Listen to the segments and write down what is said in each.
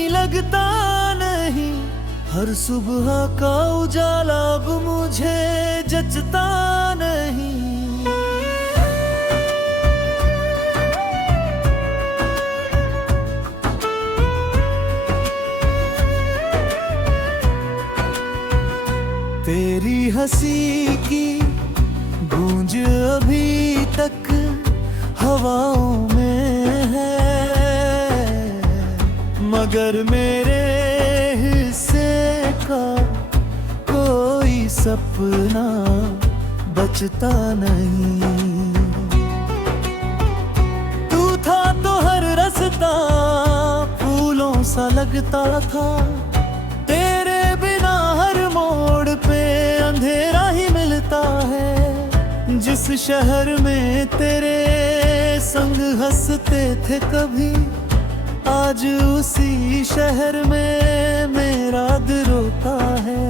कहीं लगता नहीं, हर सुबह का उजाला अब मुझे जचता नहीं। तेरी हंसी की गूंज अभी तक हवाओं में है, मगर मेरे हिस्से का कोई सपना बचता नहीं। तू था तो हर रास्ता फूलों सा लगता था, तेरे बिना हर मोड़ पे अंधेरा ही मिलता है। जिस शहर में तेरे संग हंसते थे कभी, आज उसी शहर में मेरा दिल रोता है।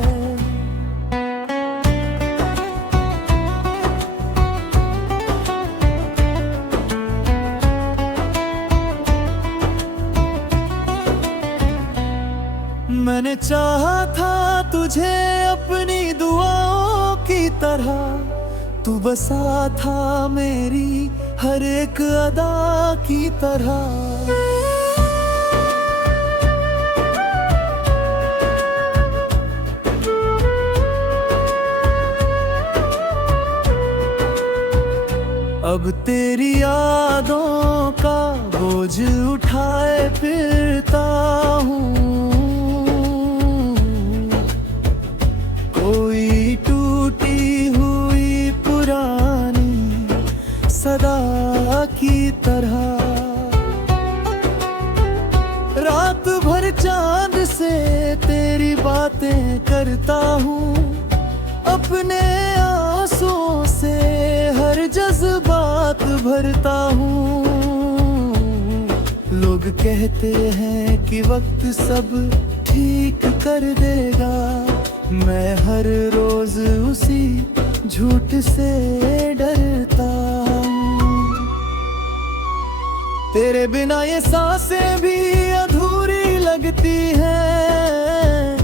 मैंने चाहा था तुझे अपनी दुआओं की तरह, तू बसा था मेरी हर एक अदा की तरह। अब तेरी यादों का बोझ उठाए फिरता हूँ, कोई टूटी हुई पुरानी सदा की तरह। रात भर चांद से तेरी बातें करता हूँ, अपने आंसुओं से हर जज्बात भरता हूँ। लोग कहते हैं कि वक्त सब ठीक कर देगा, मैं हर रोज उसी झूठ से डरता हूँ। तेरे बिना ये सांसें भी अधूरी लगती हैं,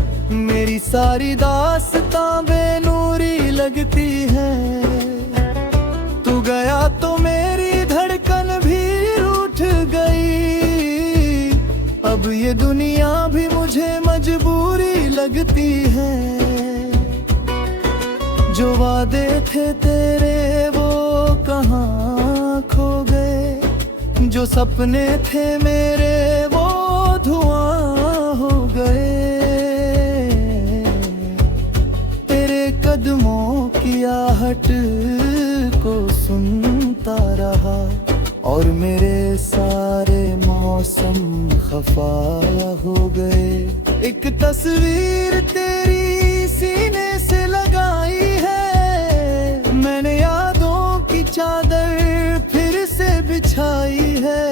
मेरी सारी दास्तां बेनूरी लगती है। तू गया तो मेरी धड़कन भी रूठ गई, अब ये दुनिया भी मुझे मजबूरी लगती है। जो वादे थे तेरे वो कहाँ खो गए, जो सपने थे मेरे वो धुआं हो गए। तेरे कदमों की आहट को सुनता रहा, और मेरे सारे मौसम खफा हो गए। एक तस्वीर तेरी सीने से लगाई है, मैंने यादों की चादर फिर से बिछाई है।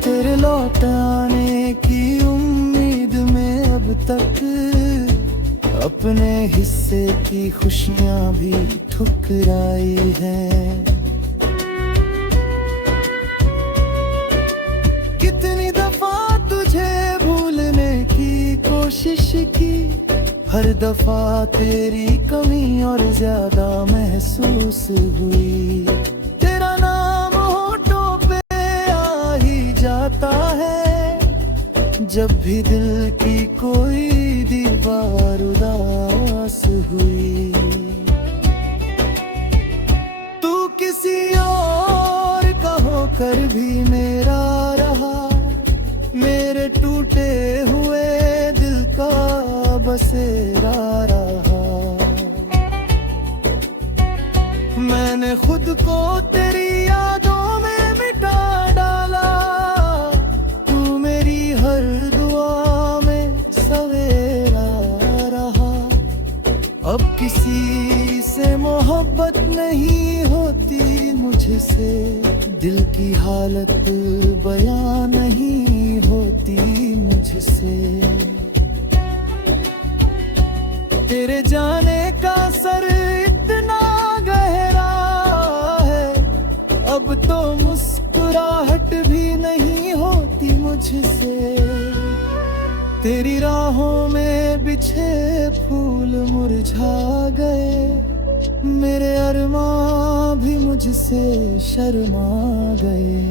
तेरे लौट आने की उम्मीद में अब तक अपने हिस्से की खुशियां भी ठुकराई हैं। कितनी दफा तुझे भूलने की कोशिश की, हर दफा तेरी कमी और ज्यादा महसूस हुई। तेरा नाम होठों पे आ ही जाता है, जब भी दिल की कोई दीवार उदास हुई। तू किसी और का होकर भी मेरा रहा, मेरे टूटे हुए दिल का बसेरा रहा। मैंने खुद को तेरी यादों में मिटा डाला, तू मेरी हर दुआ में सवेरा रहा। अब किसी से मोहब्बत नहीं होती मुझसे, दिल की हालत बयां नहीं होती मुझसे। तेरे जाने का सर इतना गहरा है, अब तो मुस्कुराहट भी नहीं होती मुझसे। तेरी राहों में बिछे फूल मुरझा गए, मेरे अरमां भी मुझसे शर्मा गए।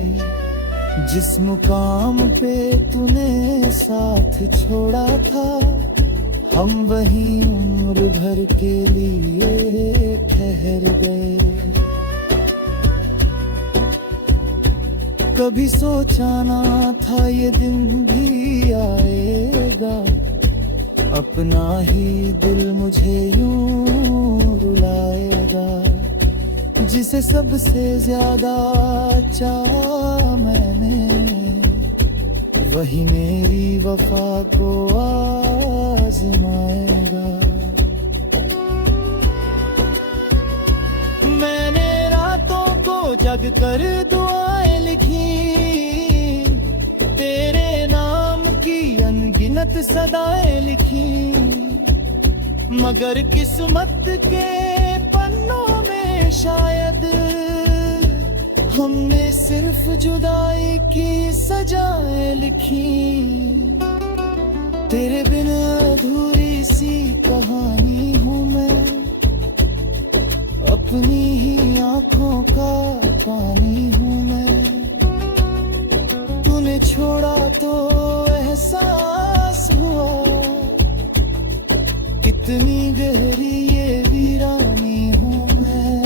जिस मुकाम पे तूने साथ छोड़ा था, हम वहीं उम्र भर के लिए ठहर गए। कभी सोचा ना था ये दिन भी आएगा, अपना ही दिल मुझे यूं रुलाएगा। जिसे सबसे ज्यादा चाहा मैंने, वही मेरी वफा को आजमाएगा। मैंने रातों को जग कर दुआएं लिखी, तेरे नाम की अनगिनत सदाएं लिखी। मगर किस्मत के पन्नों में शायद हमने सिर्फ जुदाई की सजाएं लिखी। तेरे बिना अधूरी सी कहानी हूँ मैं, अपनी ही आंखों का पानी हूँ मैं। तूने छोड़ा तो एहसास हुआ, कितनी गहरी ये वीरानी हूँ मैं।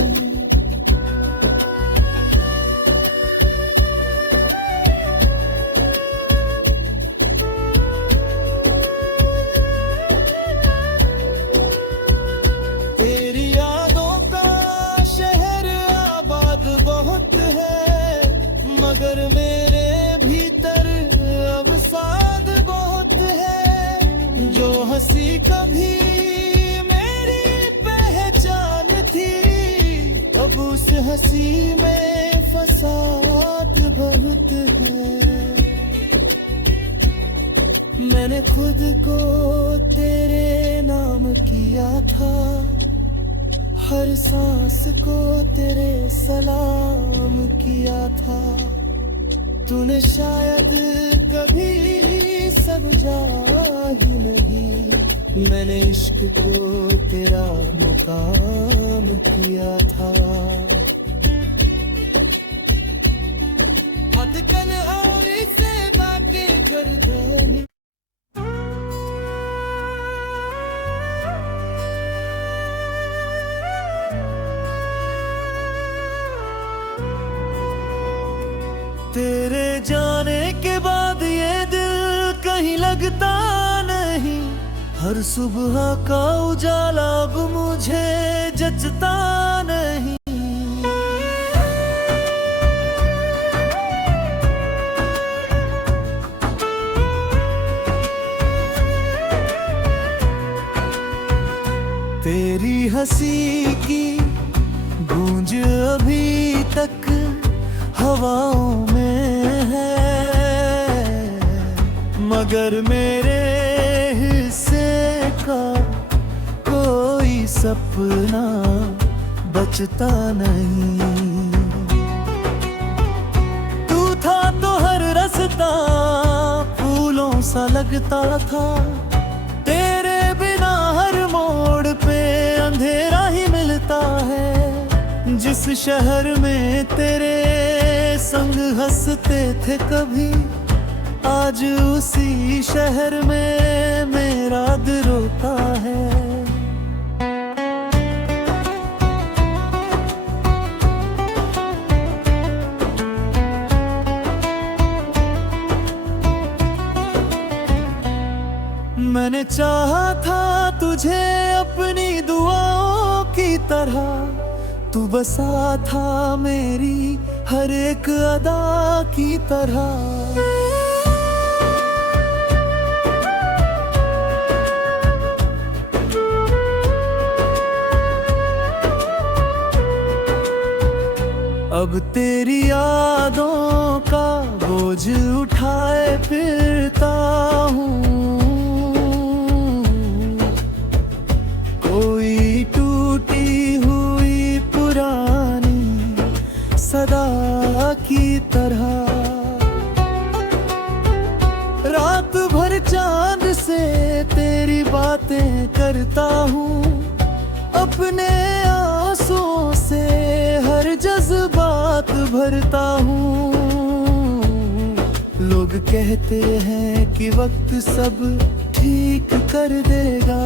तेरी यादों का शहर आबाद बहुत है, मगर मेरे भीतर अब साद बहुत है। जो हंसी कभी उस हंसी में फसाद बहुत है। मैंने खुद को तेरे नाम किया था, हर सांस को तेरे सलाम किया था। तूने शायद कभी समझा ही नहीं, मैंने इश्क को तेरा मुकाम किया था। अटकल और इसे बातें कर गए। तेरे जाने के बाद ये दिल कहीं लगता नहीं, हर सुबह का उजाला अब मुझे जचता नहीं। तेरी हंसी की गूंज अभी तक हवाओं में है, मगर मेरे हिस्से का कोई सपना बचता नहीं। तू था तो हर रास्ता फूलों सा लगता था, तेरे बिना हर मोड़ पे अंधेरा ही मिलता है। जिस शहर में तेरे संग हंसते थे कभी, आज उसी शहर में मेरा दिल रोता है। मैंने चाहा था तुझे अपनी दुआओं की तरह, तू बसा था मेरी हर एक अदा की तरह। अब तेरी यादों का बोझ उठाए फिरता हूँ, कोई टूटी हुई पुरानी सदा की तरह। रात भर हर चांद से तेरी बातें करता हूँ, अपने आंसुओं से हर जज्बात भरता हूँ। लोग कहते हैं कि वक्त सब ठीक कर देगा,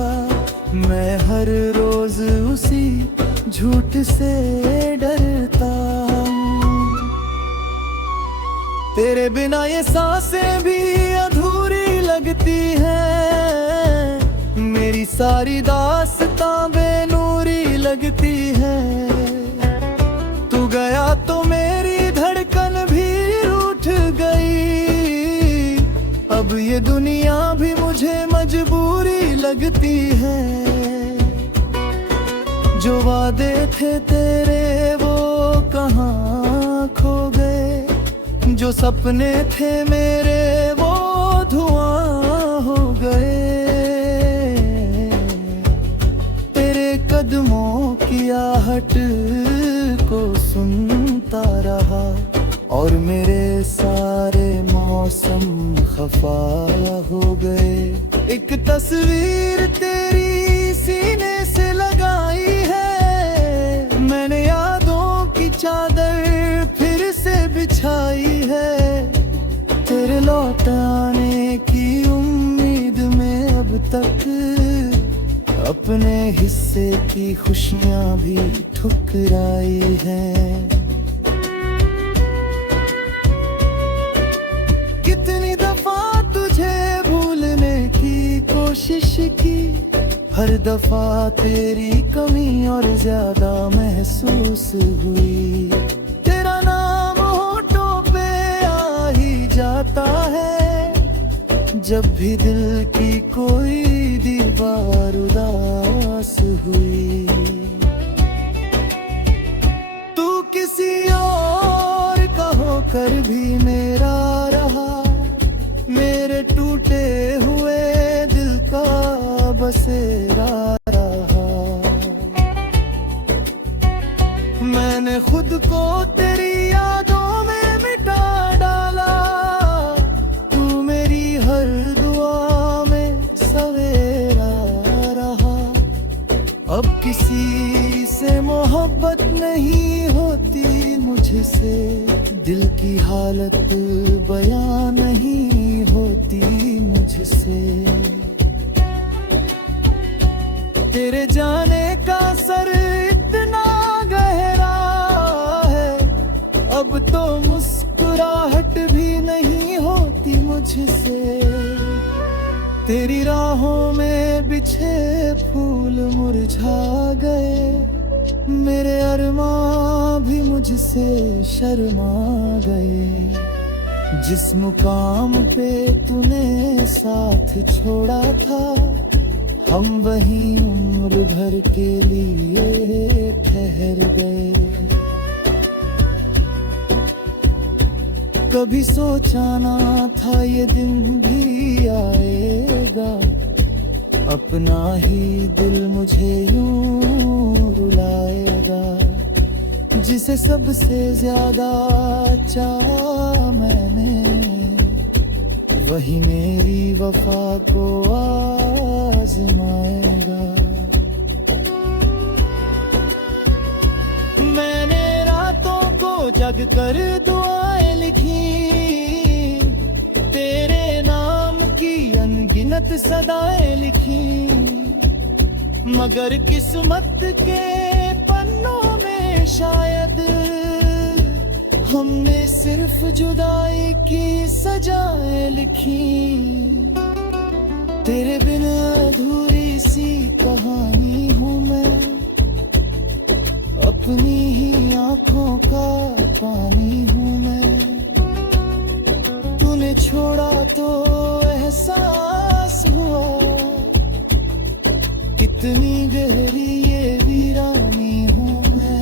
मैं हर रोज उसी झूठ से डरता हूँ। तेरे बिना ये सांसें भी अधूरी लगती हैं, मेरी सारी दास्तां बेनूरी लगती है। तू गया तो मेरी धड़कन भी रूठ गई, अब ये दुनिया भी मुझे मजबूरी लगती है। जो वादे थे तेरे वो कहाँ खो गए, जो सपने थे मेरे वो धुआं हो गए। तेरे कदमों की आहट को सुनता रहा और मेरे सारे मौसम खफा हो गए। एक तस्वीर तेरी सीने से लगाई है, मैंने यादों की चादर फिर से बिछाई है। तेरे लौट आने की उम्मीद में अब तक अपने हिस्से की खुशियां भी ठुकराई हैं। कितनी दफा तुझे भूलने की कोशिश की, हर दफा तेरी कमी और ज्यादा महसूस हुई। तेरा नाम होठों पे आ ही जाता है, जब भी दिल की कोई दीवार उदास हुई। तू किसी और का होकर भी मेरा रहा, मेरे टूटे हुए दिल का बसेरा रहा। मैंने खुद को तेरी यादों में मिटा डाला, तू मेरी हर दुआ में सवेरा रहा। अब किसी से मोहब्बत नहीं होती मुझसे, दिल की हालत बयां नहीं होती मुझसे। तेरे जाने का सर इतना गहरा है, अब तो मुस्कुराहट भी नहीं होती मुझसे। तेरी राहों में बिछे फूल मुरझा गए, मेरे अरमां भी मुझसे शर्मा गए। जिस मुकाम पे तूने साथ छोड़ा था, हम वहीं उम्र भर के लिए ठहर गए। कभी सोचा ना था ये दिन भी आएगा, अपना ही दिल मुझे यूं रुलाएगा। जिसे सबसे ज्यादा चाहा मैंने, वही मेरी वफा को आजमाएगा। मैंने रातों को जग कर दुआएं लिखी, तेरे नाम की अनगिनत सदाएं लिखी, मगर किस्मत के पन्नों में शायद हमने सिर्फ जुदाई की सजाएं लिखी। तेरे बिना अधूरी सी कहानी हूँ मैं, अपनी ही आंखों का पानी हूँ मैं। तूने छोड़ा तो एहसास हुआ, कितनी गहरी ये वीरानी हूँ मैं।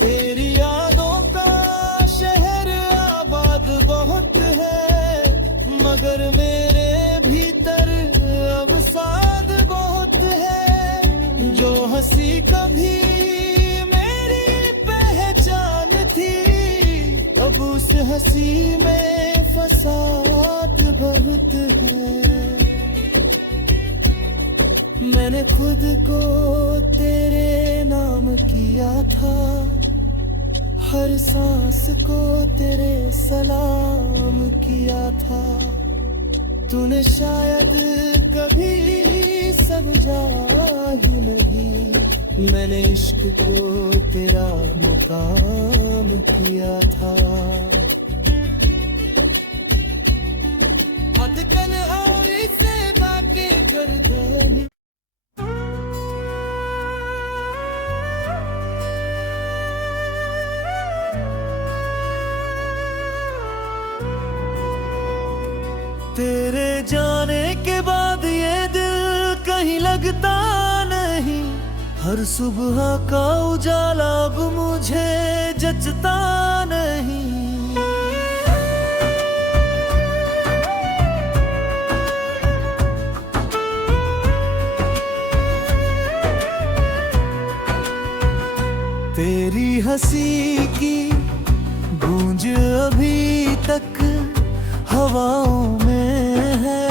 तेरी यादों का शहर आबाद बहुत है, मगर मेरे भीतर अब साद बहुत हंसी में फसाद बहुत है। मैंने खुद को तेरे नाम किया था, हर सांस को तेरे सलाम किया था। तूने शायद कभी समझा ही नहीं, मैंने इश्क को तेरा मुकाम किया था। अटकल और इसे बाकी कर दे। तेरे जाने के बाद ये दिल कहीं लगता नहीं, हर सुबह का उजाला अब मुझे जचता नहीं। तेरी हंसी की गूंज अभी तक हवाओं में है,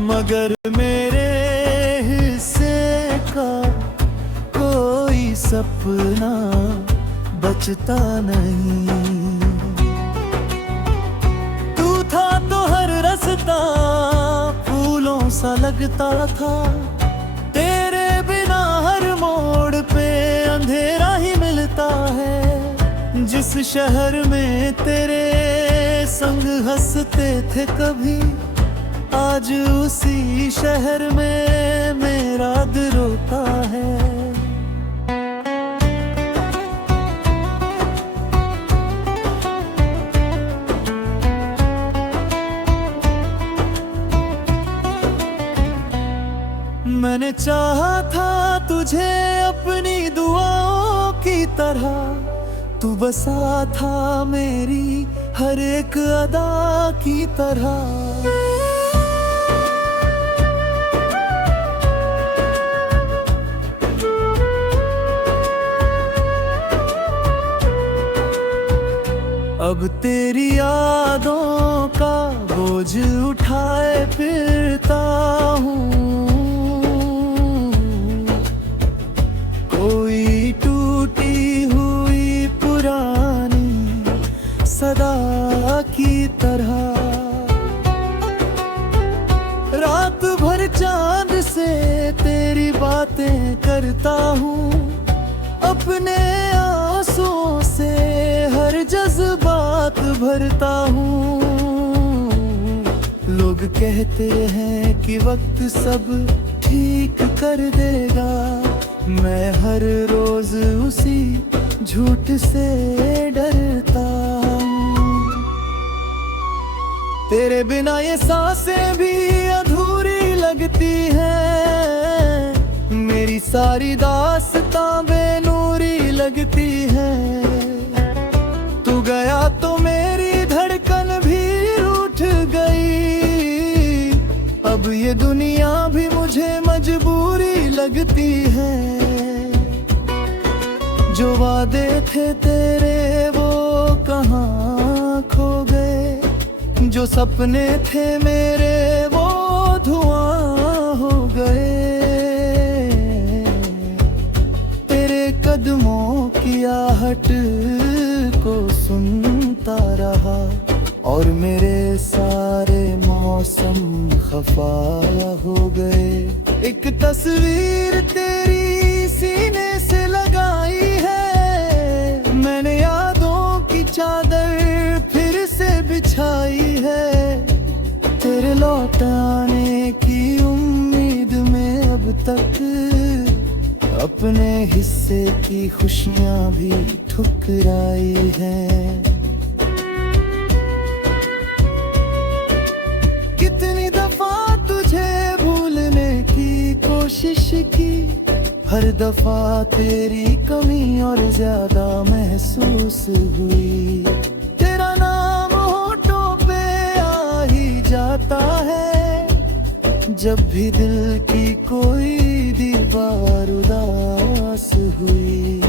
मगर मेरे हिस्से का कोई सपना बचता नहीं। तू था तो हर रास्ता फूलों सा लगता था, तेरे बिना हर मोड़ पे अंधेरा ही मिलता है। जिस शहर में तेरे संग हंसते थे कभी, आज उसी शहर में मेरा दिल रोता है। मैंने चाहा था तुझे अपनी दुआओं की तरह, तू बसा था मेरी हर एक अदा की तरह। अब तेरी यादों का बोझ उठाए फिरता हूँ, कोई टूटी हुई पुरानी सदा की तरह। रात भर चांद से तेरी बातें करता हूँ, अपने आंसुओं से हर जज्बात भरता हूँ। लोग कहते हैं कि वक्त सब ठीक कर देगा, मैं हर रोज उसी झूठ से डरता हूँ। तेरे बिना ये सांसें भी अधूरी लगती हैं, मेरी सारी दास्तां बेनूरी लगती है। तू गया तो मेरी धड़कन भी रूठ गई, अब ये दुनिया भी मुझे मजबूरी लगती है। जो वादे थे तेरे वो कहाँ खो गए, जो सपने थे मेरे वो धुआं हो गए। तेरे कदमों की आहट को सुनता रहा और मेरे सारे मौसम खफा हो गए। एक तस्वीर तेरी सीने से लगाई है, मैंने यादों की चादर फिर से बिछाई है। तेरे लौट आने की उम्मीद में अब तक अपने हिस्से की खुशियां भी ठुकराई हैं। कितनी दफा तुझे भूलने की कोशिश की, हर दफा तेरी कमी और ज्यादा महसूस हुई। तेरा नाम होठों पे आ ही जाता है, जब भी दिल की कोई दीवार उदास हुई।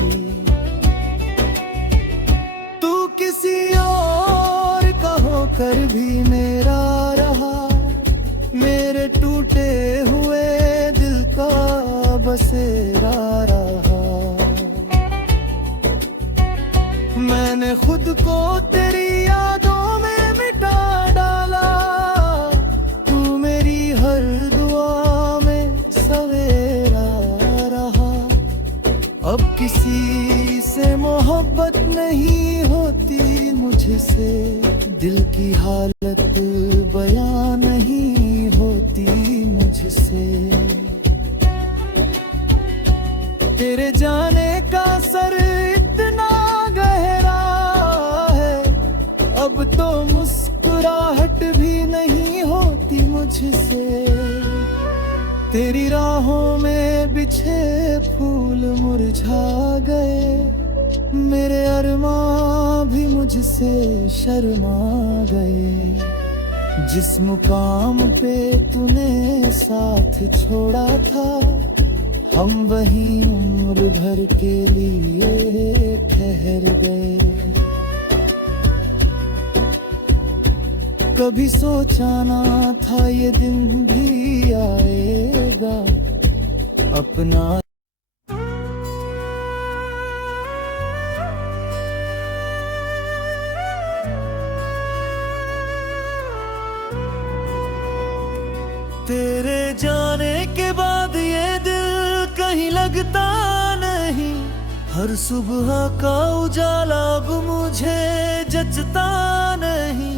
तू कर भी मेरा रहा, मेरे टूटे हुए दिल का बसेरा रहा। मैंने खुद को तेरी यादों में मिटा डाला, तू मेरी हर दुआ में सवेरा रहा। अब किसी से मोहब्बत नहीं होती मुझसे, दिल की हालत बयां नहीं होती मुझसे। तेरे जाने का सर इतना गहरा है, अब तो मुस्कुराहट भी नहीं होती मुझसे। तेरी राहों में बिछे फूल मुरझा गए, मेरे अरमां भी मुझसे शर्मा गए। जिस मुकाम पे तूने साथ छोड़ा था, हम वहीं उम्र भर के लिए ठहर गए। कभी सोचा ना था ये दिन भी आएगा, अपना तेरे जाने के बाद ये दिल कहीं लगता नहीं, हर सुबह का उजाला अब मुझे जचता नहीं।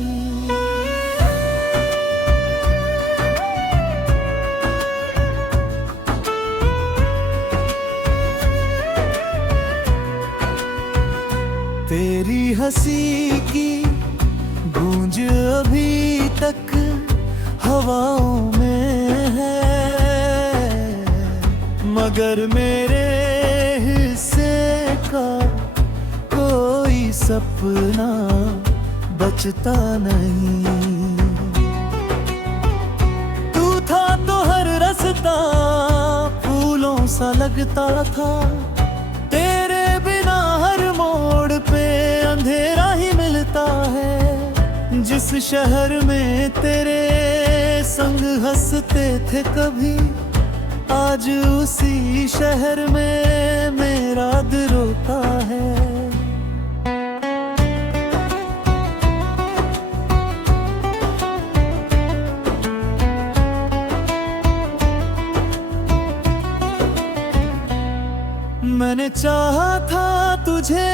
तेरी हंसी की गूंज अभी तक हवाओं में है, मगर मेरे हिस्से का कोई सपना बचता नहीं। तू था तो हर रास्ता फूलों सा लगता था, तेरे बिना हर मोड़ पे अंधेरा ही मिलता है। जिस शहर में तेरे संग हंसते थे कभी, आज उसी शहर में मेरा दिल रोता है। मैंने चाहा था तुझे